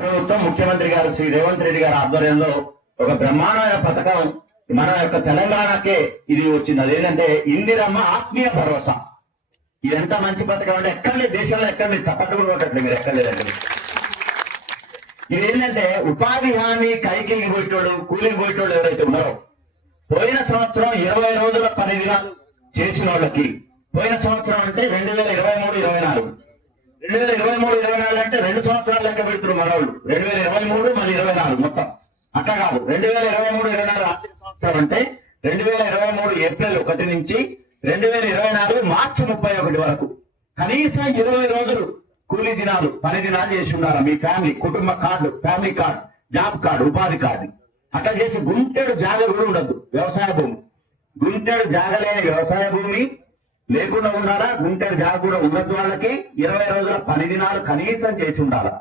ప్రభుత్వం ముఖ్యమంత్రి గారు శ్రీ రేవంత్ రెడ్డి గారి ఆధ్వర్యంలో ఒక బ్రహ్మాండమైన పథకం మన యొక్క తెలంగాణకే ఇది వచ్చింది. అదేంటంటే ఇందిరమ్మ ఆత్మీయ భరోసా. ఇది ఎంత మంచి పథకం అంటే ఎక్కడలే దేశంలో ఎక్కడ చప్పట్లు కూడా కొట్టట్లేదు మీరు ఎక్కడ లేదండి. ఇది ఏంటంటే ఉపాధి హామీ కైకిలికి పోయేటోడు కూలికి పోయేటోడు ఎవరైతే ఉన్నారో పోయిన సంవత్సరం 20 రోజుల పని దినాలు చేసిన వాళ్ళకి పోయిన సంవత్సరం అంటే 2023-24 2023-24 అంటే 2 సంవత్సరాలు లెక్క పెడుతున్నారు మనోళ్ళు. 2023 మళ్ళీ 24 మొత్తం అట్లా కాదు. 2023-24 ఆర్థిక సంవత్సరం అంటే 2023 ఏప్రిల్ 1 నుంచి 2024 మార్చి 31 వరకు కనీసం 20 రోజులు కూలీ దినాలు పని దినాలు చేసి ఉన్నారా మీ ఫ్యామిలీ కుటుంబ card, family card, job card, ఉపాధి కార్డు అట్లా చేసి గుంటెడు జాగ కూడా ఉండదు. వ్యవసాయ భూమి గుంటెడు జాగ లేని వ్యవసాయ భూమి లేకుండా ఉండాలా, గుంటెడు జాగ కూడా ఉండదు. వాళ్ళకి 20 రోజుల పని దినాలు కనీసం చేసి ఉండాలా.